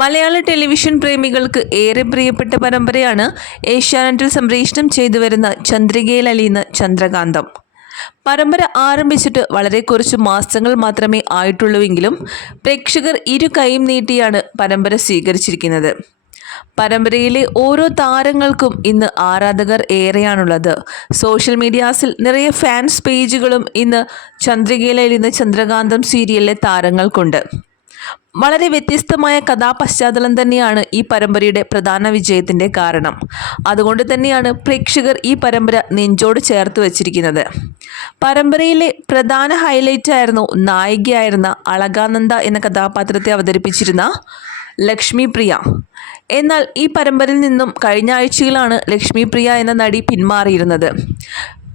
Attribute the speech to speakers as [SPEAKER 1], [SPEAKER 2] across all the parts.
[SPEAKER 1] മലയാള television പ്രേമികൾക്ക് ഏറെ പ്രിയപ്പെട്ട പരമ്പരയാണ് ഏഷ്യാനെറ്റിൽ സംപ്രേഷണം ചെയ്തു വരുന്ന ചന്ദ്രികയിൽ അലിയുന്ന ചന്ദ്രകാന്തം. പരമ്പര ആരംഭിച്ചിട്ട് വളരെ കുറച്ച് മാസങ്ങൾ മാത്രമേ ആയിട്ടുള്ളൂവെങ്കിലും പ്രേക്ഷകർ ഇരു കൈയും നീട്ടിയാണ് പരമ്പര സ്വീകരിച്ചിരിക്കുന്നത്. പരമ്പരയിലെ ഓരോ താരങ്ങൾക്കും ഇന്ന് ആരാധകർ ഏറെയാണുള്ളത്. സോഷ്യൽ മീഡിയാസിൽ നിറയെ ഫാൻസ് പേജുകളും ഇന്ന് ചന്ദ്രികയിലെ ഇന്ന് ചന്ദ്രകാന്തം സീരിയലിലെ താരങ്ങൾക്കുണ്ട്. വളരെ വ്യത്യസ്തമായ കഥാപശ്ചാത്തലം തന്നെയാണ് ഈ പരമ്പരയുടെ പ്രധാന വിജയത്തിന്റെ കാരണം. അതുകൊണ്ട് തന്നെയാണ് പ്രേക്ഷകർ ഈ പരമ്പര നെഞ്ചോട് ചേർത്ത് വച്ചിരിക്കുന്നത്. പരമ്പരയിലെ പ്രധാന ഹൈലൈറ്റ് ആയിരുന്നു നായികയായിരുന്ന അളകാനന്ദ എന്ന കഥാപാത്രത്തെ അവതരിപ്പിച്ചിരുന്ന ലക്ഷ്മി പ്രിയ എന്നാൽ ഈ പരമ്പരയിൽ നിന്നും കഴിഞ്ഞ ആഴ്ചയിലാണ് ലക്ഷ്മി പ്രിയ എന്ന നടി പിന്മാറിയിരുന്നത്.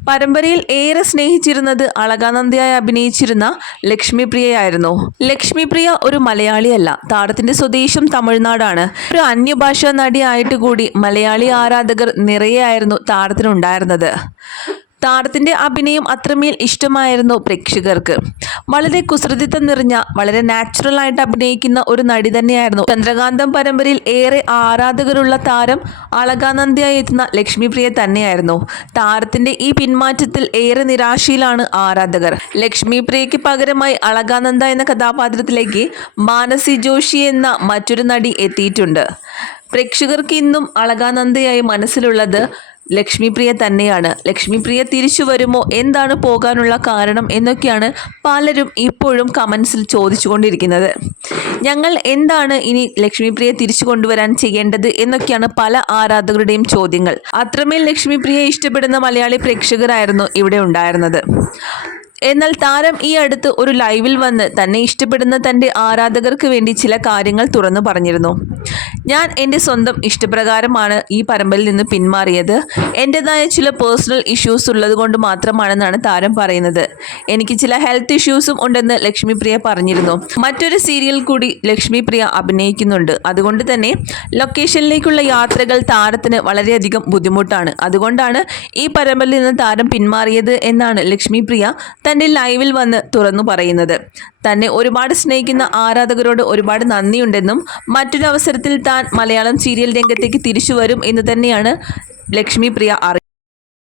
[SPEAKER 1] പരമ്പരയിൽ ഏറെ സ്നേഹിച്ചിരുന്നത് അളകാനന്ദയായി അഭിനയിച്ചിരുന്ന ലക്ഷ്മിപ്രിയയായിരുന്നു. ലക്ഷ്മിപ്രിയ ഒരു മലയാളിയല്ല. താരത്തിന്റെ സ്വദേശം തമിഴ്നാടാണ്. ഒരു അന്യഭാഷാ നടിയായിട്ട് കൂടി മലയാളി ആരാധകർ നിറയെ നിറയെയായിരുന്നു താരത്തിനുണ്ടായിരുന്നത്. താരത്തിന്റെ അഭിനയം അത്രമേൽ ഇഷ്ടമായിരുന്നു പ്രേക്ഷകർക്ക്. വളരെ കുസൃതിത്വം നിറഞ്ഞ വളരെ നാച്ചുറൽ ആയിട്ട് അഭിനയിക്കുന്ന ഒരു നടി തന്നെയായിരുന്നു. ചന്ദ്രകാന്തം പരമ്പരയിൽ ഏറെ ആരാധകരുള്ള താരം അളകാനന്ദിയായി എത്തുന്ന ലക്ഷ്മിപ്രിയ തന്നെയായിരുന്നു. താരത്തിന്റെ ഈ പിന്മാറ്റത്തിൽ ഏറെ നിരാശയിലാണ് ആരാധകർ. ലക്ഷ്മിപ്രിയയ്ക്ക് പകരമായി അളകാനന്ദ എന്ന കഥാപാത്രത്തിലേക്ക് മാനസി ജോഷി എന്ന മറ്റൊരു നടി എത്തിയിട്ടുണ്ട്. പ്രേക്ഷകർക്ക് ഇന്നും അളകാനന്ദയായി മനസ്സിലുള്ളത് ലക്ഷ്മിപ്രിയ തന്നെയാണ്. ലക്ഷ്മിപ്രിയ തിരിച്ചു വരുമോ? എന്താണ് പോകാനുള്ള കാരണം? എന്നൊക്കെയാണ് പലരും ഇപ്പോഴും കമൻസിൽ ചോദിച്ചുകൊണ്ടിരിക്കുന്നത്. ഞങ്ങൾ എന്താണ് ഇനി ലക്ഷ്മിപ്രിയ തിരിച്ചു കൊണ്ടുവരാൻ ചെയ്യേണ്ടത് എന്നൊക്കെയാണ് പല ആരാധകരുടെയും ചോദ്യങ്ങൾ. അത്രമേൽ ലക്ഷ്മിപ്രിയ ഇഷ്ടപ്പെടുന്ന മലയാളി പ്രേക്ഷകരായിരുന്നു ഇവിടെ ഉണ്ടായിരുന്നത്. എന്നാൽ താരം ഈ അടുത്ത് ഒരു ലൈവിൽ വന്ന് തന്നെ ഇഷ്ടപ്പെടുന്ന തന്റെ ആരാധകർക്ക് വേണ്ടി ചില കാര്യങ്ങൾ തുറന്നു പറഞ്ഞിരുന്നു. ഞാൻ എന്റെ സ്വന്തം ഇഷ്ടപ്രകാരമാണ് ഈ പരമ്പരയിൽ നിന്ന് പിന്മാറിയത്. എന്റെതായ ചില പേഴ്സണൽ ഇഷ്യൂസ് ഉള്ളത് കൊണ്ട് മാത്രമാണെന്നാണ് താരം പറയുന്നത്. എനിക്ക് ചില ഹെൽത്ത് ഇഷ്യൂസും ഉണ്ടെന്ന് ലക്ഷ്മിപ്രിയ പറഞ്ഞിരുന്നു. മറ്റൊരു സീരിയൽ കൂടി ലക്ഷ്മിപ്രിയ അഭിനയിക്കുന്നുണ്ട്. അതുകൊണ്ട് തന്നെ ലൊക്കേഷനിലേക്കുള്ള യാത്രകൾ താരത്തിന് വളരെയധികം ബുദ്ധിമുട്ടാണ്. അതുകൊണ്ടാണ് ഈ പരമ്പരയിൽ നിന്ന് താരം പിന്മാറിയത് എന്നാണ് ലക്ഷ്മിപ്രിയ തന്റെ ലൈവിൽ വന്ന് തുറന്നു പറയുന്നത്. തന്നെ ഒരുപാട് സ്നേഹിക്കുന്ന ആരാധകരോട് ഒരുപാട് നന്ദിയുണ്ടെന്നും മറ്റൊരു അവസരത്തിൽ താൻ മലയാളം സീരിയൽ രംഗത്തേക്ക് തിരിച്ചു വരും എന്ന് തന്നെയാണ് ലക്ഷ്മി പ്രിയ